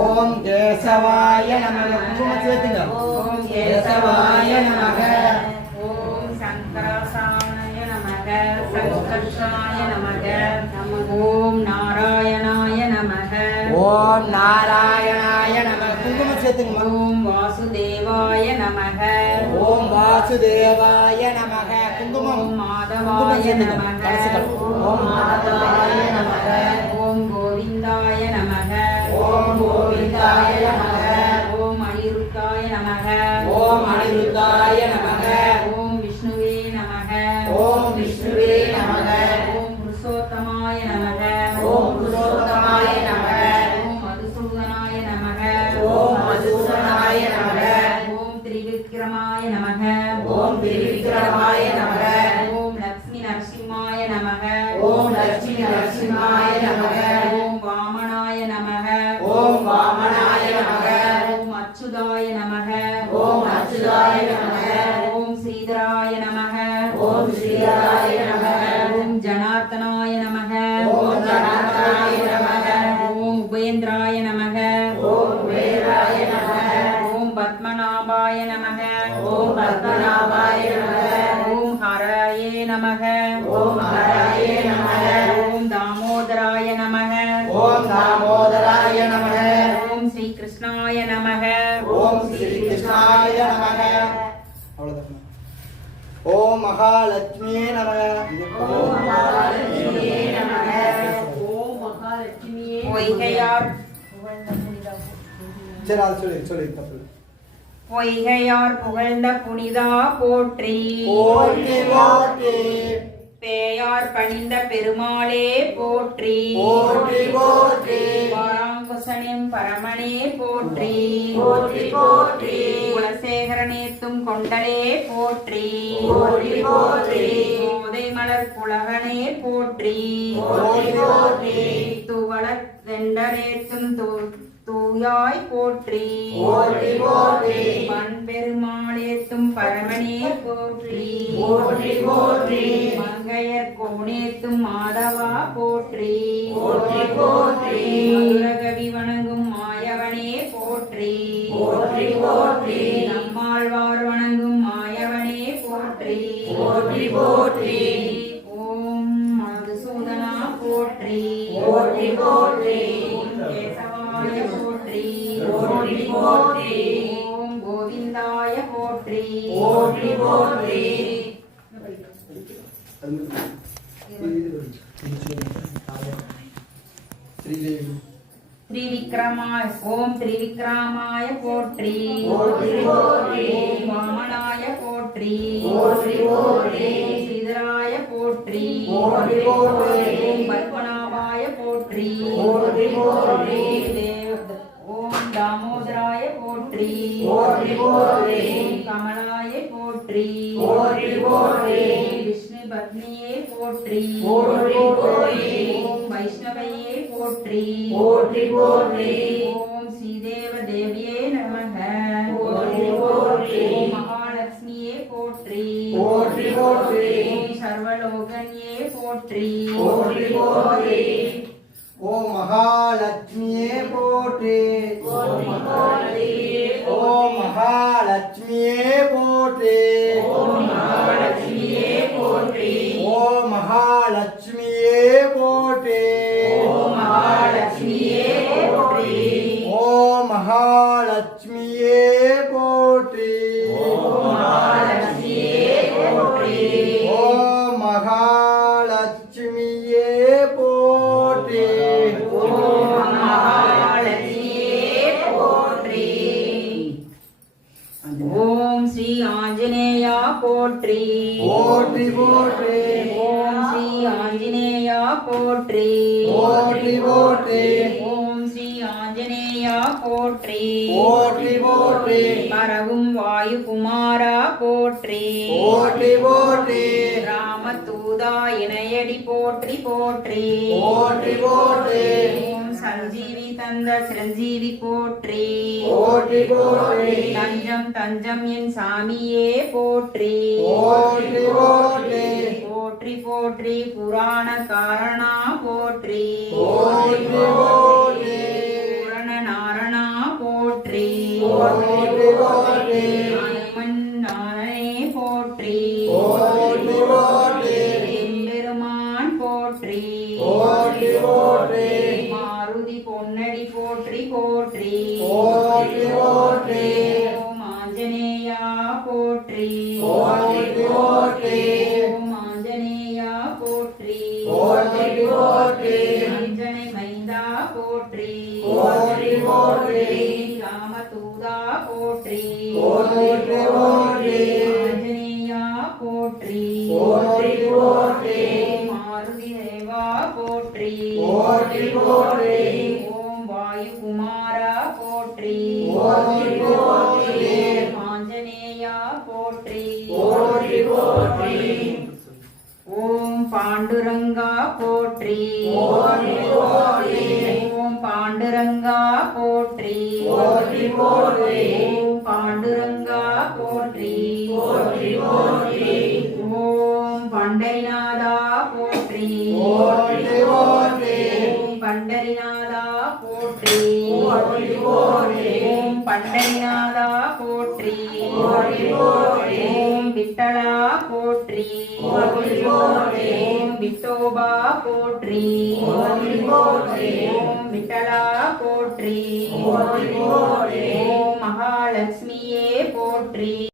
ஓம் கேசவாய நமக. குங்குமம் சேர்த்துங்க. ஓம் கேசவாய நமக. ஓம் சங்கராசாய நமக. சங்கர்ஷாய நமக. ஓம் நாராயணாய நமக. ஓம் நாராயணாய நமக. குங்குமம் சேர்த்துங்க. ஓம் வாசுதேவாய நமக. ஓம் வாசுதேவாய நமக. குங்குமம். ஓம் மாதவாய நமக. ஓம் மாதவாய நமக. ஓம் கோவிந்தாய நமக. ஓம் கோவிந்தாய நமக. ஓம் அனிருத்தாய நமக. ஓம் அனிருத்தாய நமக. ஓம் விஷ்ணுவே நமக. ஓம் விஷ்ணுவே நமக. ஓம் புருஷோத்தமாய நமக. ஓம் புருஷோத்தமாய நமக. ஓம் மதுசூதனாய நமக. ஓம் மதுசூதனாய நமக. ஓம் திரிவிக்ரமாய நமக. ஓம் திரிவிக்ரமாய நமக. ஓம் லக்ஷ்மி நரசிம்மாய நமக. ஓம் லட்சுமி நரசிம்மாய நமக. ஓம் வாமனாய நமக. ஓம் வாமனாய நமக. ஓம் அச்சுதாய நமக. ஓம் அச்சுதாய நமக. ஓம் ஸ்ரீதராய நமக. ஓம் ஸ்ரீதராய நமக. ஓம் ஜனார்த்தனாய நமக. ஓம் ஜனார்த்தனாய நமக. ஓம் உபேந்திராய நமக. ஓம் குபேராய நமக. ஓம் பத்மநாபாய நமக. ஓம் பத்மநாபாய நமக. ஓம் ஹராயே நமக. ஓம் ஹராய நமக. ஓம் தாமோதராய நமக. ஓம் தாமோதராய நமக. ஓம் ஸ்ரீ கிருஷ்ணாய நமக. ஓம் ஸ்ரீ கிருஷ்ணாய நமக. அவ்வளவுதான். ஓம் மகாலட்சுமியே நமக. ஓம் மகாலட்சுமியே நமக. ஓம் மகாலட்சுமியே பொய்கையார் சரி அது சொல்லி தப்பு. பொய்கையார் புகழ்ந்த புனிதா போற்றி. போற்றி போற்றி. பேயார் பணிந்த பெருமாளே போற்றி. போற்றி போற்றி. பராங்குசனின் பரமனே போற்றி. போற்றி போற்றி. குலசேகரனேத்தும் கொண்டலே போற்றி. போற்றி போற்றி. கோதை மலர் குலகனே போற்றி. போற்றி போற்றி. துவளத் வெண்டரேத்தும் தூயாய் போற்றி. போற்றி போற்றி. பண்பெருமாளேத்தும் பரமனே போற்றி. போற்றி போற்றி. மங்கையர் கோணேத்தும் மாதவா போற்றி. போற்றி போற்றி. மதுரகவி வணங்கும் மாயவனே போற்றி. போற்றி போற்றி. நம்மாழ்வார் வணங்கும் மாயவனே போற்றி. போற்றி போற்றி. ஓம் மதுசூதனா போற்றி. போற்றி போற்றி. ஓம் கேசவாய போற்றி. போற்றி போற்றி. ஓம் கோவிந்தாய போற்றி. போற்றி போற்றி. திரிவிக்ரமாய ஓம் திரிவிக்ரமாய போற்றி. போற்றி போற்றி. ஓம் வாமனாய போற்றி. போற்றி போற்றி. ஓம் ஸ்ரீதராய போற்றி. போற்றி போற்றி. ஓம் பத்மநாபாய போற்றி. போற்றி போற்றி. ஓம் தாமோதராய போற்றி. போற்றி போற்றி. ஓம் கமலாய போற்றி. போற்றி போற்றி. ஓம் விஷ்ணு பத்னியே போற்றி. போற்றி போற்றி. ஓம் வைஷ்ணவையே போற்றி. போற்றி போற்றி. ஓம் ஸ்ரீதேவ தேவியே நமக. போற்றி போற்றி. ஓம் மகாலட்சுமியே போற்றி. போற்றி போற்றி. ஓம் சர்வலோகன்யே போற்றி. போற்றி போற்றி. ஓம் மகாலட்சுமியே போற்றி. போற்றி போற்றி. ஓம் மகாலட்சுமியே போற்றி. ஓம் மகாலட்சுமியே போற்றி. ஓம் மகாலட்சுமியே போற்றி. ஓம் மகாலட்சுமியே போற்றி. ஓம் மகாலட்சுமியே போற்றி. ஓம் மகாலட்சுமியே போற்றி. ஓம் மகாலட்சுமியே போற்றி. ஓம் மகாலட்சுமியே போற்றி. ஓம் ஸ்ரீ ஆஞ்சநேயா போற்றி. போற்றி போற்றி. ஓம் ஸ்ரீ ஆஞ்சநேயா போற்றி. போற்றி போற்றி. ஓம் ஸ்ரீ ஆஞ்சநேயா போற்றி. போற்றி போற்றி. பரவும் வாயு குமாரா போற்றி. போற்றி போற்றி. ராமதூதா இணையடி போற்றி போற்றி. போற்றி போற்றி. ஓம் சஞ்சீவி தந்த சிரஞ்சீவி போற்றி. போற்றி போற்றி. தஞ்சம் தஞ்சம் என் சாமியே போற்றி. போற்றி போற்றி. போற்றி போற்றி புராண காரணா போற்றி. போற்றி போற்றி. பூரண போற்றி போற்றி மன்னாரே போற்றி போற்றி போற்றி எம்பெருமான் போற்றி போற்றி போற்றி மாருதி பொன்னடி போற்றி போற்றி போற்றி போற்றி ஓம் ஆஞ்சநேயா போற்றி போற்றி போற்றி ஓம் ஆஞ்சநேயா போற்றி போற்றி போற்றி அஞ்சனை மைந்தா போற்றி போற்றி போற்றி ராமதூதா போற்றி போற்றி போற்றி ஆஞ்சநேயா போற்றி போற்றி போற்றி மாருதி தேவா போற்றி போற்றி போற்றி ஓம் வாயுகுமாரா போற்றி போற்றி போற்றி ஆஞ்சநேயா போற்றி போற்றி போற்றி ஓம் பாண்டுரங்கா போற்றி போற்றி போற்றி ஓம் பாண்டுரங்கா போற்றி போற்றி போற்றி ஓம் பாண்டுரங்கா போற்றி போற்றி போற்றி ஓம் பண்டரிநாதா போற்றி போற்றி போற்றி ஓம் பண்டரிநாதா போற்றி போற்றி போற்றி ஓம் பண்டரிநாதா போற்றி போற்றி போற்றி ஓம் விட்டலா போற்றி போற்றி போற்றி ஓம் விட்டோபா போற்றி போற்றி போற்றி ஓம் விட்டலா போற்றி போற்றி போற்றி ஓம் மகாலட்சுமியே போற்றி